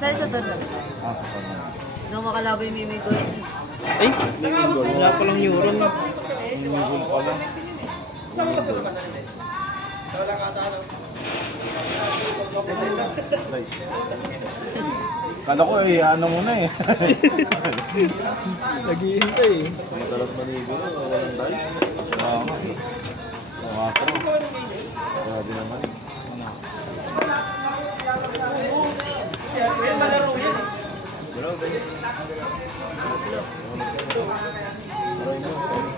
Saan sa doon? Ah, sa kanya. Nung makalaban yung Mimigol. Ay, wala pa lang euro na. Mimigol pala. Mimigol. Guys. Kala ko eh, ano muna eh. Nag-iintay eh. Madalas maligo na, walang dice. Oo nga. Tumakro. Grabe naman. Maray mo, sorry.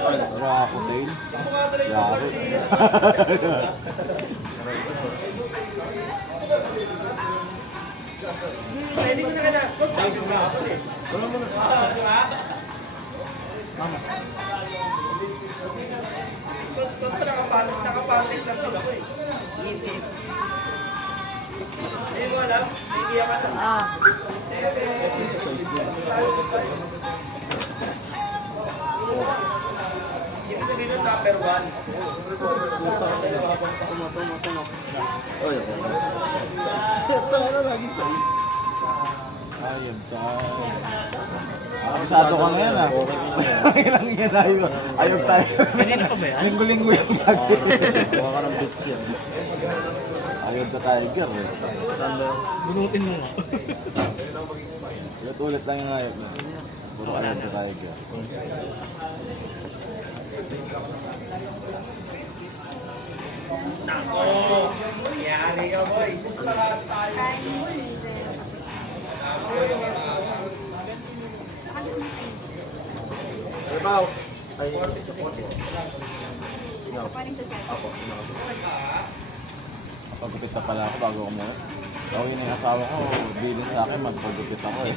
Ay, Rakotail. Yari. Hindi ko na kanaskot. Champion ka ako eh. Wala mo na. Mama. Scott pa nakapantik lang pag ako eh. Gipip. Hindi mo alam, nahihiya ka na. Ah. Ibig sabihin nun, number 1. Ay, ako. Ano lagi size? Ayun tayo. Masyado ka na yan ah. Ilang yan ayog tayo. Kanina pa ba yan? Linggo-linggo yung lagi. Huwag ka ng bitch yan. Ayog ka tiger eh. Bunutin mo nga. Ulit lang yung ayog na. Puro ayog ka tiger. Nako! Yari ka boy. Trabaho. Ay, Ako. Pagupit na pala ako bago umuwi. Ako yun yung asawa ko, bilin sa akin, magpagupit ako eh.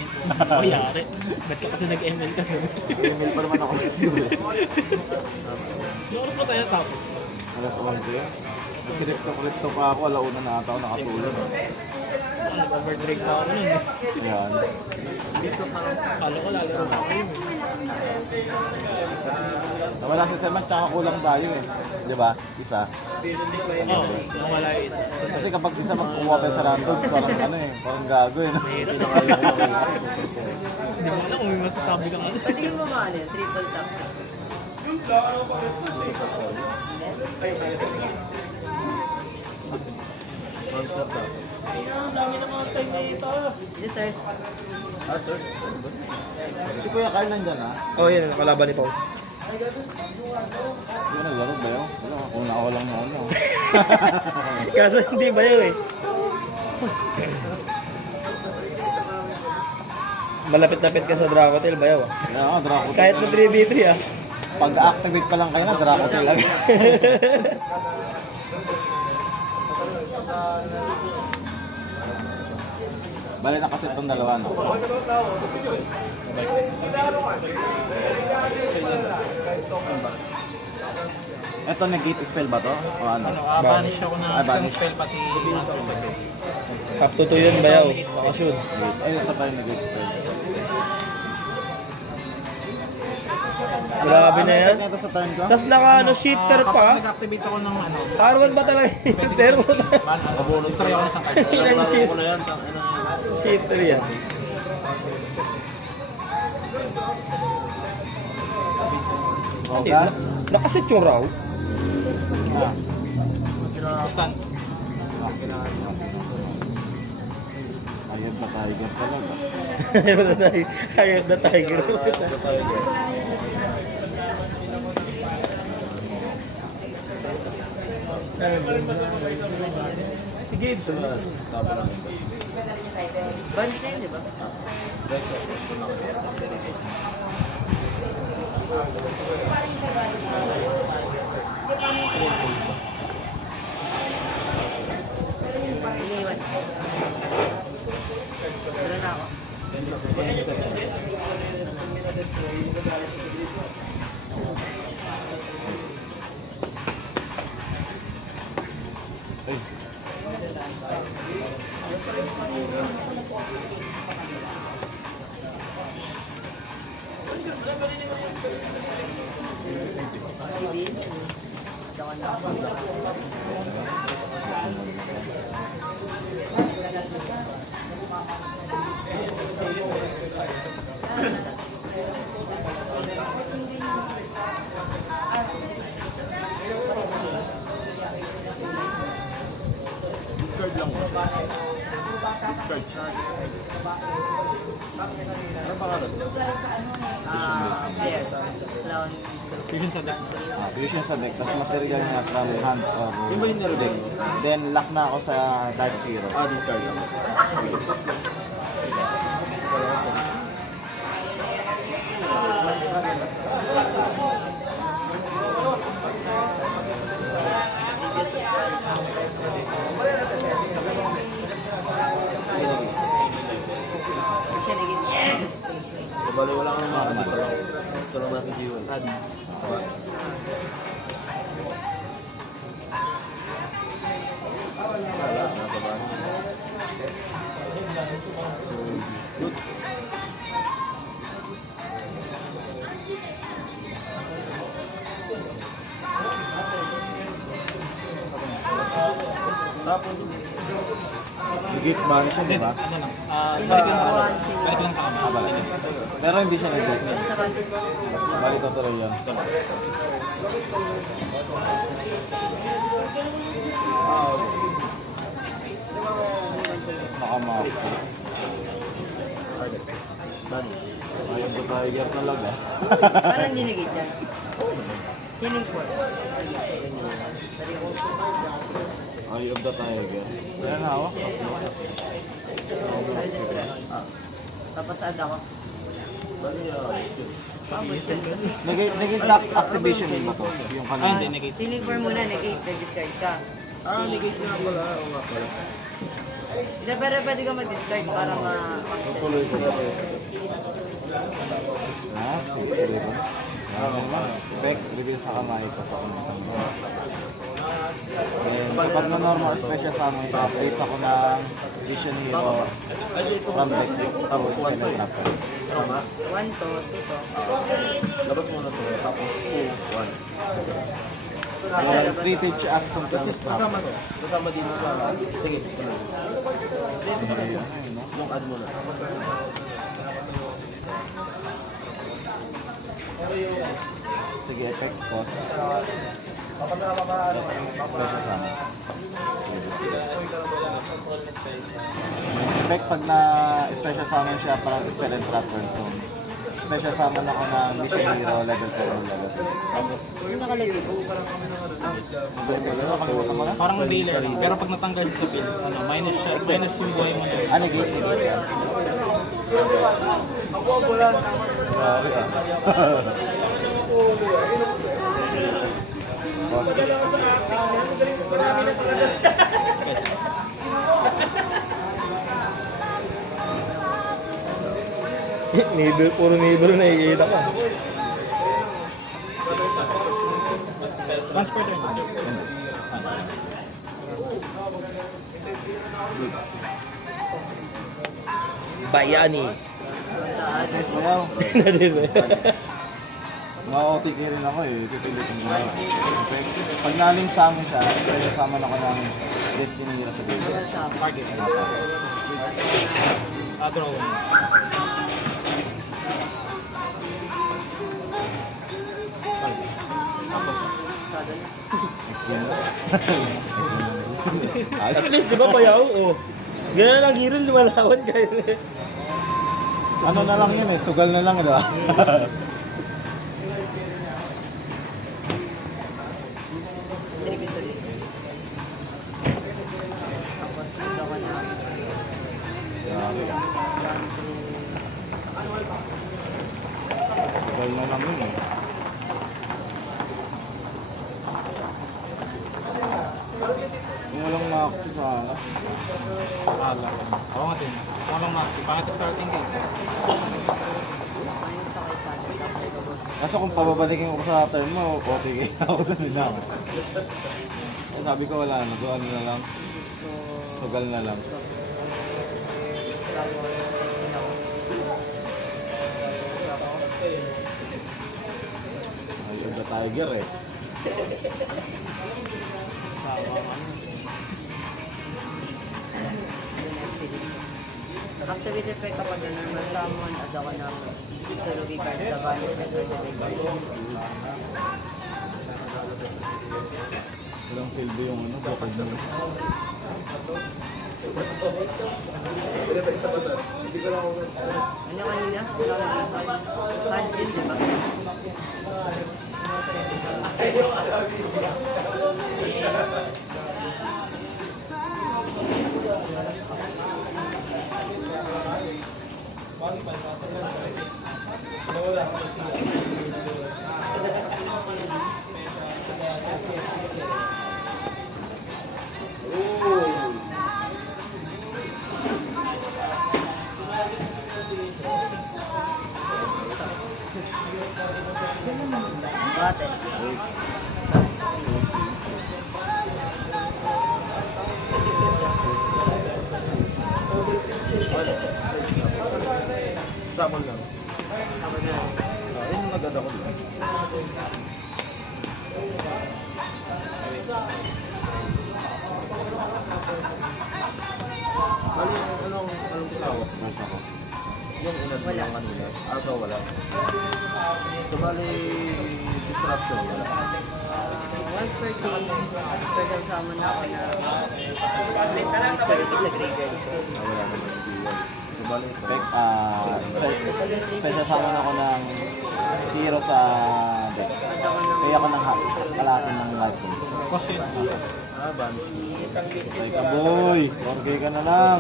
Oh, yari. Ba't ka kasi nag-ML ka doon? Email pa naman ako sa eh. Yung oras pa tayo tapos? Alas 11 yun. Sa kripto pa ako, alauna na ata ako nakatulog. Nag-overdrink na ako nun eh. Ayan. Kala ko lalo na kayo eh. Nawala si Selman, tsaka kulang tayo eh. Di ba? Isa. Oo, nawala yung isa. Kasi kapag isa magkukuha tayo sa randoms, parang ano eh, parang gago eh. Hindi na kayo makakita. Hindi mo alam kung may masasabi kang ano. Pwede yung mamali. Triple tap. Yung plano pa Non-stop na. Ay na, ang dami na mga time na ito. Jitters. Ah, thirst. Si Kuya Carl nandyan ah. Oh, yan, kalaban ni Paul. Hindi ka naglaro ba yun? Wala, kung nakawalang noon yun. Kaso hindi ba yun eh? Malapit-lapit ka sa Dracotail, bayaw ah. Kaya ako, Dracotail. Kahit mo 3v3 ah. Pag-activate pa lang kayo na, Dracotail lang. Bale na kasi itong dalawa, no? Ito, nag-gate spell ba to? O ano? Banish ako na Ah, banish. spell pati Up to 2 yun, bayaw. Makashoot. Ay, ito pa yung nag-gate spell. Grabe na yan. Ito sa turn ko? Tapos naka ano, shifter Kapag pa. nag-activate ako ng ano, R1 ba talaga yung shifter mo? bonus try ako ng isang card. Ilang shifter yan. Roga? Nakaset yung route. Ah, Stand. ayun pa tiger talaga. Ayaw na tiger. Sige, Tama lang isa. Bunch na yun, di ba? Iniwan. Wala na ako. Ay. Ibin. Tsaka na. Discard lang. Discard chart. Ano pangalan? There. Clown. Fusion sa deck. Fusion sa deck, tapos material niya from hand or Yung ba yung naro deck? then lock na ako sa Dark Hero. Discard lang. Siya naging yes! Bali, wala ka naman kasi ito lang. Ito lang nasa G1. Wala, nasa bahay. So, good. Tapos, Gift banish siya, di ba? Ano lang. Balik lang sa amin. Balik lang sa amin. Balik. Pero hindi siya nag-gift. Sa kan. Balik tutuloy yan. Tapos naka-max. Ayun ko tayo gear talaga. Parang ginigit yan. Healing for. Eye of the Tiger. Ayan na ako. Tapos add ako. Negate lock activation din ba to? Yung kanina. Hindi, negate. Healing for muna, negate, discard ka. negate nga pala. Oo nga pala. Hindi, pero pwede ka mag-discard para Tutuloy ko ba? Sige, tuloy ko. Back, reveal sa kamay, pasok ko ng isang bola. Then, kapag na normal special summon siya, place ako ng Vision Hero from deck. Tapos, kailan trap. Tama. 1 to, 2 to. Labas muna to. Tapos 2, 1. Treated siya as continuous trap. Kasama to. Kasama dito sa... Sige. Yung add muna. Sige, effect cost. Special summon. Effect pag na special summon siya parang spell and trap person. Special summon ako ng Mission Hero level 4 or level 6. Ano nakalagay ko? Nakalimutan mo na? Parang bailer lang. Pero pag natanggal sa build, ano, minus siya, minus yung buhay mo na. Negate yan. Grabe ah. Boss. Neighbor, puro neighbor na nakikita ko. Transfer turn. Bayani. Yes, bayaw. Nadis ba? Ma-OTK rin ako eh. Pipilitin ko na. Pag naling summon siya, special summon ako ng Destiny Hero sa build. Target. Draw 1. Tapos, Saddle. Next game na. At least, di ba bayaw? Oh. Ganun lang hero, lumalawan kayo. Ano na lang yun eh, sugal na lang, di ba? Tribute ulit. Tapos dito ko na. Grabe. Sugal na lang yun eh. Yung walang maxi sa ano. ala. Oo nga din. Ako lang mas. Pangit ang starting game. Ayun sa kay Patrick. Tapos ko boss. Kaso kung pababalikin ko sa turn mo, OTK ako dun na. Kaya sabi ko wala na, doon na lang. So, Sugal na lang. tapos, Tiger eh. Asawa ka. Activate effect kapag na normal summon, add ako ng Cerugi card sa Vanish and Resurrect card. Walang silbi yung ano, bukod mo. Ano kanina? Card din, di ba? Bate. Samon lang. Kapag na. Yun yung naganda ko doon. Anong kasawak? Nurse ako. Yung unad mo Wala. lang kanina. So wala. So bali, disruption wala. Once per day, special summon na ako na Cerugi sa graveyard. Wala naman yung D1. So bali, Special summon ako ng hero sa deck. Add ako ng Kaya ako ng kalatin ng life points. Kasi yun. Banshee. Ay ka boy! 4K ka na lang!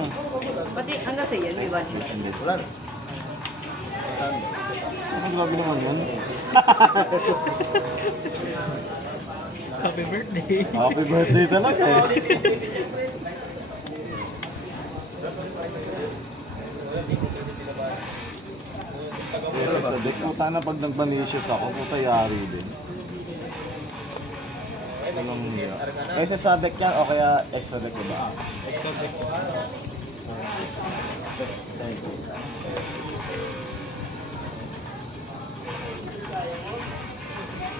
Pati hanggang sa yan, may Vanish. Wala na. Ano grabe naman yan? Happy birthday. Happy birthday talaga eh! Yes, sa deck, puta na pag nag-vanishus ako, puta yari din. Walang hiya. Kaysa sa deck yan o kaya extra deck ba? Extra deck.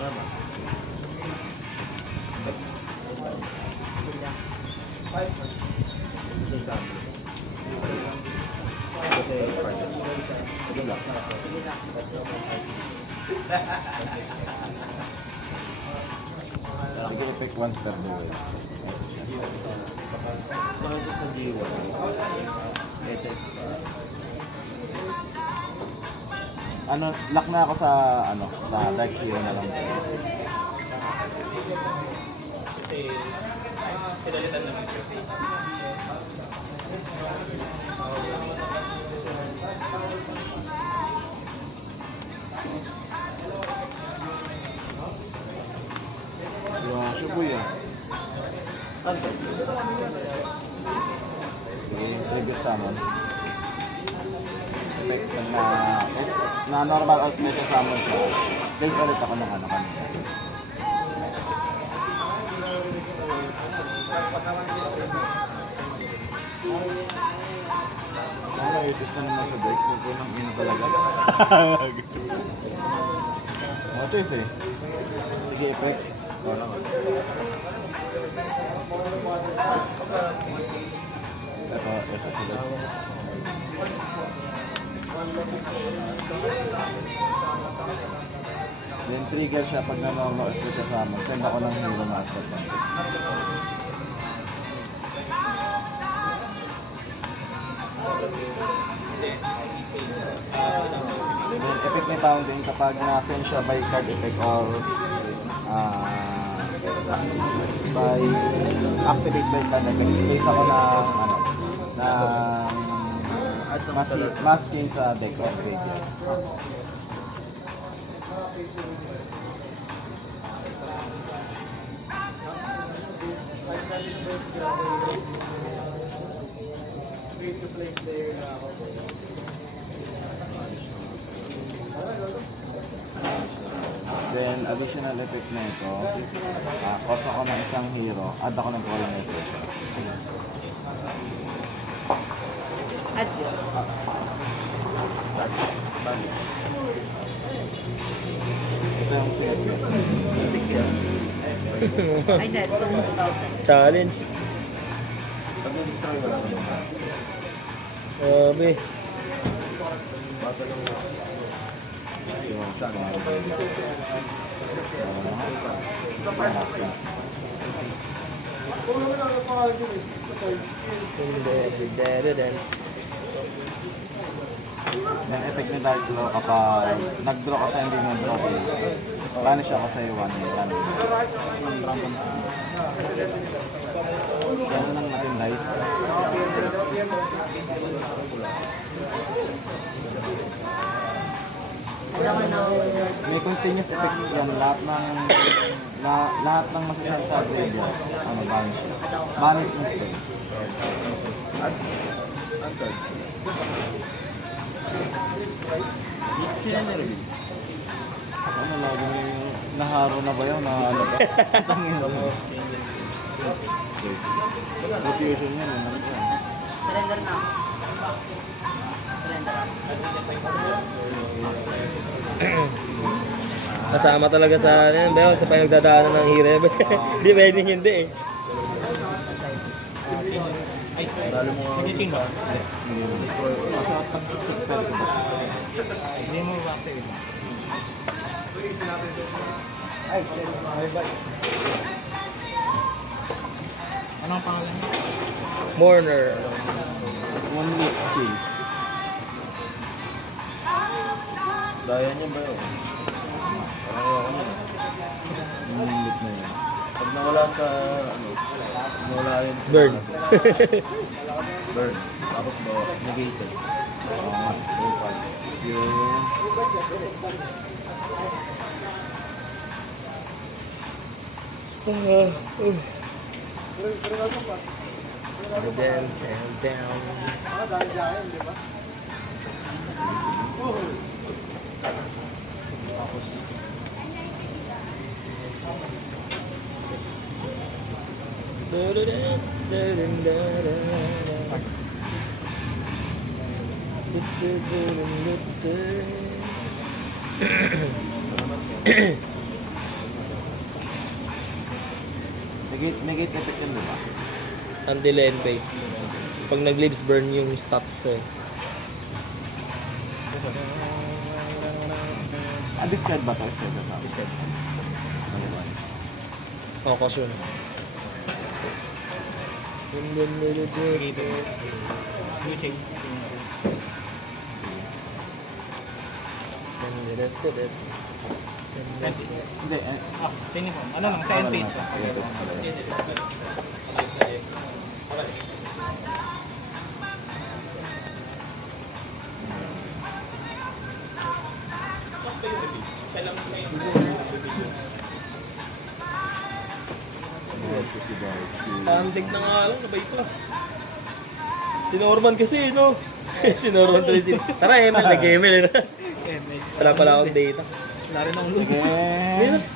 Tama. Kasi dami. Kasi parcel. Sige lang. Sige, pick once per day. So kasi sa G1, SS, Ano, lock na ako sa ano, sa Dark Hero na lang. Kasi pinalitan namin. Yung Shibuya yan. ano? Sige, tribute summon. Effect na normal or special summon siya. Place ulit ako ng ano kanina. May isis na naman sa deck. Pupunang ina talaga. No choice eh. Sige, effect. Ito, isa sila. Then trigger siya pag na-normal or special summon. Send ako ng Hero Master Band. Then effect ni Fountain kapag na-send siya by card effect or by activate by card effect. Place ako ng ano, ng masking sa deck or graveyard. Then, additional effect na ito, cost ako ng isang hero, add ako ng colonization. Add yun. Ito yung Ay, net, 2,000. Challenge. Pag na-destroy wala sa mga. Grabe. Yung saan mga. Yung effect ni Dark Claw kapag nag-draw ka sa hindi mo draw face, banish ako sa iyo 1 minute. Gano'n lang natin dice. Wala na. May continuous effect yan. Lahat ng masasal sa graveyard, ano, banish. Banish instant. Anton. Sino na rin? Ano, lagi naharo na ba yun? Ano ba? Tangin mo. Confusion yan. Ano ba? Surrender na. Surrender. Kasama talaga sa ano yan, Beo, sa pinagdadaanan ng hirap. Hindi pwedeng hindi eh. Ay, nag-change ba? Hindi mo. Kasi at pag-check pwede ko ba? Hindi mo ba sa iba? Ano ang pangalan niya? Mourner. 1 week chill. Daya niya ba yun? Parang ako niya. 1 week na yun. Pag nawala sa ano, nawala yun sa Burn. burn. Tapos bawa, negated. Oo nga. Yung... Down, down, down. Negate effect yun, di ba? Until end phase. Pag nag-leaves burn yung stats eh. Discard ba ito? Discard. Focus yun. New change. Hindi, Ah, uniform. Ano lang, sa end phase ba? Sa end phase pala yun. Pandig na nga lang, sabay pa. Si Norman kasi, no? Si Norman tuloy si... Tara, Emil, nag-Emil. Wala pala akong data. Wala rin akong Sige.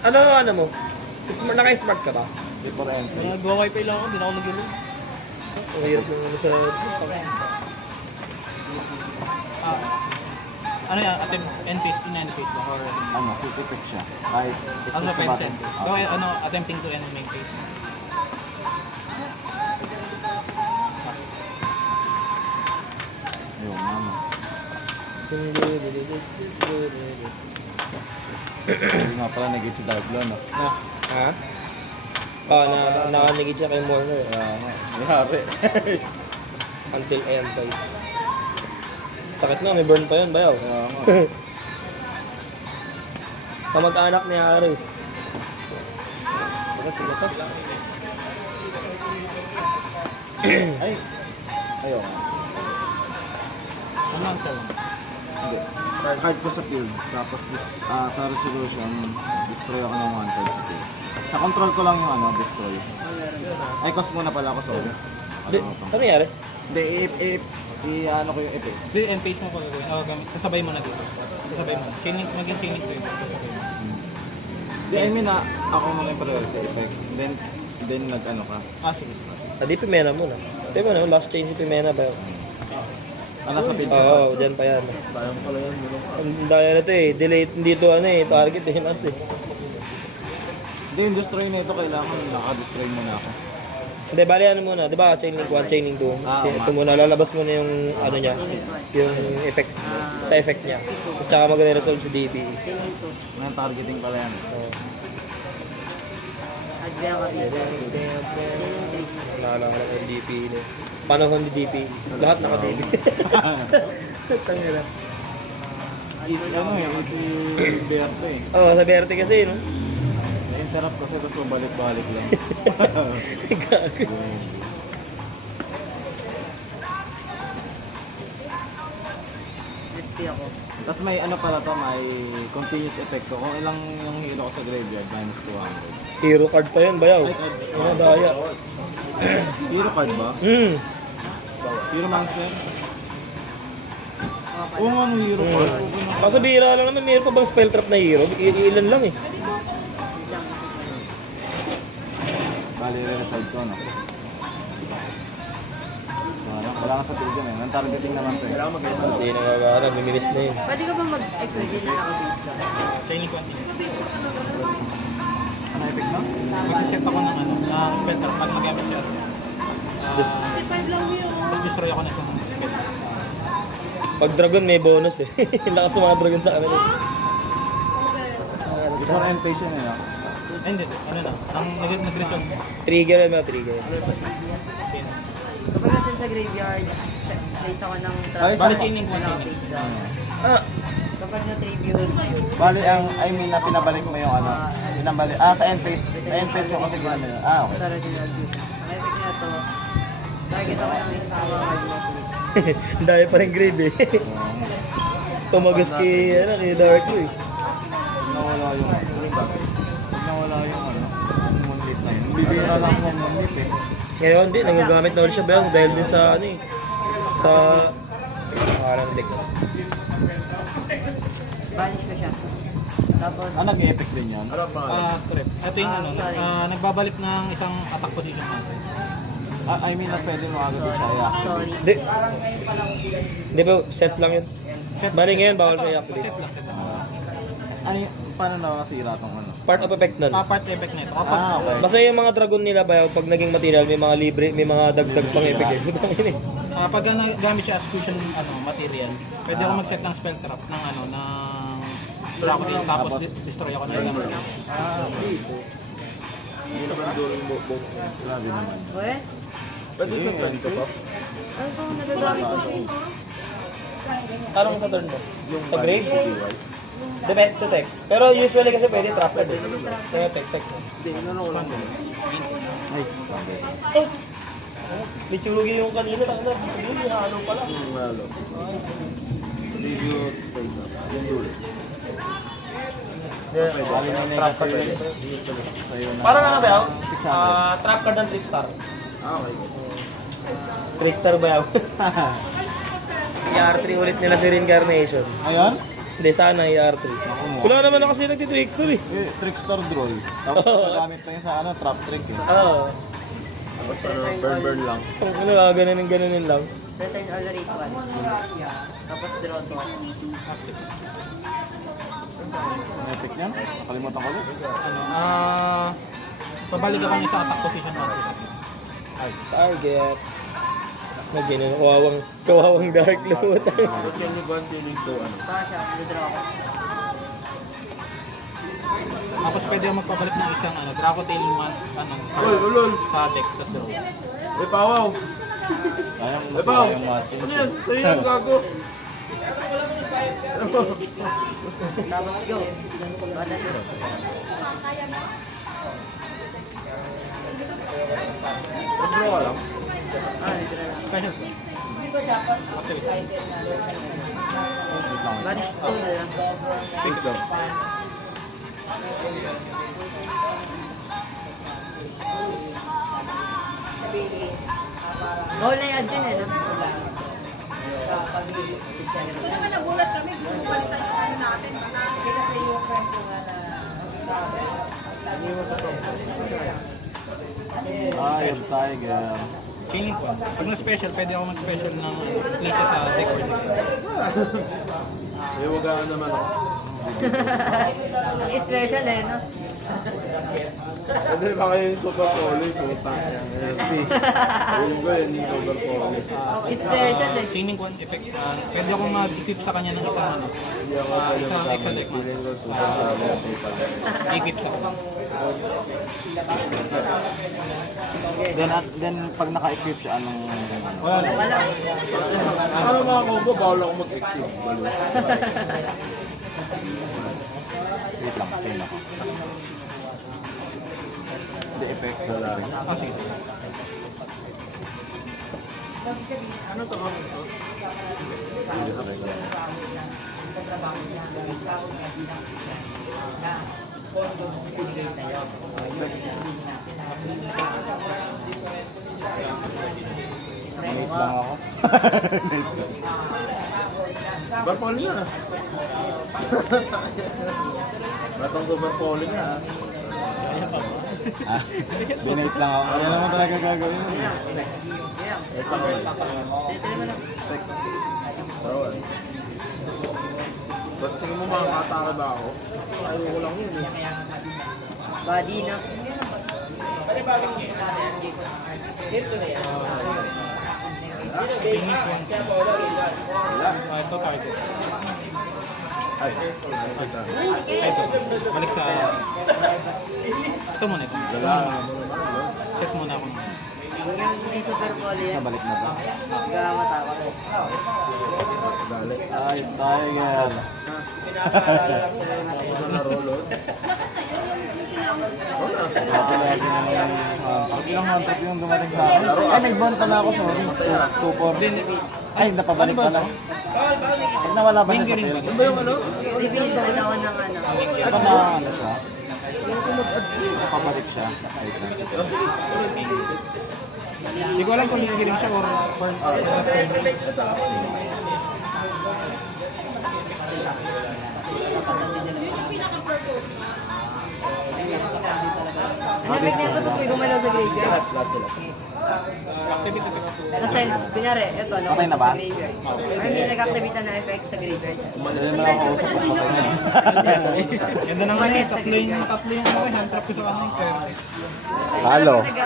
Ano mo? Naka-smart ka ba? Before end phase. Nag-wifi lang ako, hindi na ako nag-room. Ang hirap nung sa smart. Ah, ano yan, end phase, in-end phase ba? Or Ano, quick effect siya. Kahit ano exit sa pa button. end? So, ano, attempting to end main phase. Ayun, ano. Ayun nga pala, nag-hit si Dark Blue, no? Ha? Oo, nakanigid siya kay Mourner. Kaya nga, mayari. Until end phase. Sakit na, may burn pa yun, bayaw. Kaya nga. Kamag-anak ni Harry. Sakit, sige pa. Ay! Ayun nga. Ano ang turn? Hindi. Card ko sa field. Tapos sa resolution, destroy ako ng 1 card sa field. Sa control ko lang yung ano, destroy. Ay, cost muna pala ako, sorry. Ano nangyari? Hindi, ano ko yung effect. Hindi, end phase mo ko gagawin. Kasabay mo na dito. Kasabay mo na. Chaining, maging chaining ko yun. Hindi, I mean na ako mga priority effect. Then nag-ano ka. Ah, sige. Di Pimena muna. Di mo naman, last change si Pimena ba? Ano sa field? Oo, dyan pa yan. Sayang pala yan. Ano? Ang daya na ito eh. Delay, hindi ito ano eh, target eh. Lance eh. Hindi, yung destroy na ito, kailangan naka-destroy muna ako. Hindi, bali ano muna, di ba? Chain link 1, chain link 2. Ah, Ito muna, lalabas muna yung ano niya, yung effect, sa effect niya. Tapos tsaka magre-resolve si DP. Tingin ko. Ngayon, targeting pala yan. Advance ka rin. Tingin 3. Naalala ko yung DP. No? Panahon ni DP. Lahat naka-DP. Tangina. Easy, easy bear to eh. Oo, sa BRT kasi, no? Na-interrupt kasi tapos balik-balik lang. Gago. SP ako. Tapos may ano pala to, may continuous effect ko. Kung ilang yung hero ko sa graveyard, minus 200. Hero card pa yan, bayaw. Ay, card. Ano, daya. Hero card ba? Hero Monster? Oo nga, may hero card. Kaso bihira lang naman, mayroon pa bang spell trap na hero? Ilan lang eh. Bali, re-resolve ko, no? Wala ka sa tigan eh. Nang-targeting naman to eh. Hindi na magagawa, mimilis na yun. Pwede ka ba mag-exercise na naka-base ka? Chain link 1 din. Ano effect na? Magsiset ako ng ano, ng spell pag magamit siya. Tapos destroy ako na isang spell. Pag dragon may bonus eh. Lakas ng mga dragon sa kanila. Before end phase yun eh, no? Hindi, ano na, ang nag-resolve. Trigger yan ba? Trigger. Kapag nasan sa graveyard, place ako ng Bali, trap. sa- Chain link 1 din. Naka-face down. Ah! Kapag na-tribute, Bali, I mean na pinabalik mo yung ano. Pinabalik. Sa end phase. Sa end phase ko kasi ginamit. Okay. original view. Ang effect na to, target ako ng isa sa mga card na click. Ang dami pa rin grade eh. Tumagas kay, kay Darko eh. Nawala yung nawala yung ano. Yung moonlit na yun. Bibira lang ako ng moonlit eh. Ngayon hindi, nagagamit na ulit siya ba dahil din sa ano eh. Sa... Pangalan deck. Banish ko siya. Tapos, Nag-effect din yan. Correct. Ito yung ano, sorry. nagbabalik ng isang attack position natin. I mean na pwede mo agad siya i-activate. sorry. Hindi. Hindi ba, set lang yun. Set. Bali ngayon, bawal siya i-activate. Set lang. Ano yung, paano nakasira tong ano? Part of effect nun. Part effect na ito. Kapag Okay. Basta yung mga dragon nila ba, pag naging material, may mga libre, may mga dagdag pang effect eh. Butang yun eh. pag nagamit siya as fusion material, pwede ako mag-set ng spell trap ng ano, ng Dracula, tapos destroy ako ng isang spell. Grabe naman. Uwe? Pwede sa turn ko pa? Ano to? Nagagamit ko siya eh. Anong sa turn mo? Sa grave? Depende sa text. Pero usually kasi pwede trap ka din. Kaya text mo. Hindi, inano ko lang din. Ay, Oh! May churugi yung kanina, tanga na. Sabihin, may halo pala. Malo. Review face up. Yung dulo. Bali may Trap card negative. Sa'yo na. Parang ano ba yaw? 600. Trap card ng Trickstar. Okay. Trickstar ba yaw? ER3 ulit nila si Reincarnation. Ayun? Hindi, sana ER3. Wala naman na kasi nagti-Trickstar eh. Trickster droll. Tapos nagamit pa yun sa ano, trap trick eh. Oo. Tapos burn lang. Kung ano, ganonin lang. Return all ritual. Tapos draw to. Epic yan? Nakalimutan ko ulit. Ano, pabalik ako ng isang attack position natin. Target. Ganun, kawawang Dark Lord. Baka siya, withdraw ako. Tapos pwede ako magpabalik ng isang ano, Dracotail sa deck, tapos draw. Uy, Pawaw! Sayang masira yung mask Ano yan? Sa'yo yan, gago! Tapos go. Badan. Draw ka lang. Withdraw lang. Special. Wait lang. Banish 2 na lang. Pick daw. Roll na yan din eh, no? Ito naman nagulat kami, gusto mo palitan yung ano natin. Kasi yung friend ko nga Ah, yung tiger. Chain link 1. Pag na-special, pwede ako mag-special ng link sa deck or siguro. May wagaan naman ako. Ang special eh, no? Pwede ba kayo yung super police? Utang yan. SP. Yung ko yun yung super police. Special eh. Training one effect. Pwede akong mag-equip sa kanya ng isang ano. Hindi ako pwede Isang magkamali. extra deck. Feeling ko super police pala. I-equip sa kanya. Then pag naka-equip siya, anong... Wala na. Wala. Ano mga combo? Bawal ako mag-exit. Balo. Wait lang, chain ako. Hindi, effect. Wala. Ah, sige. Minute lang ako. Super poli nga. Batang super poli nga. Ah, binate lang ako. Kaya naman talaga gagawin yun. Isa ko. Titili mo lang. Bawal. Ba't tingin mo makakatara ba ako? Ayoko lang yun eh. Body na. Training one. Wala. Ah, ito target. Ay. Ay, ito. Balik sa... Ito muna ito. Wala. Set muna ako. Yung may super poly Sa yan. balik na ba? Hanggang matakot. Dali. Ay, tiger. Ako na rolon. Lakas na yun, yung mismo sinawag ko. Wala. Dati lagi na ilang one trip yung dumating sa akin. Ay, nag-bond pala ako, sorry. 2-4. Ay, napabalik pala. Ay, nawala ba siya sa field? Ano ba yung ano? Bibili ko rin ako ng ano. Ito na ano siya? Napabalik siya. Wait lang. Hindi ko alam kung nag-game siya or for turn. Yun yung pinaka-purpose no? Ano ba niya ito pag may gumalaw sa graveyard? Lahat sila. Activate ito. Kasi, kunyari, ito, no? Patay na ba? Sa graveyard. Or hindi nag-activate na effect sa graveyard. Hindi na ako kausap at patay na eh. Ganda naman eh. Tatlo yung ano, hand trap ko sa kanya. Swerte. Halo. Pero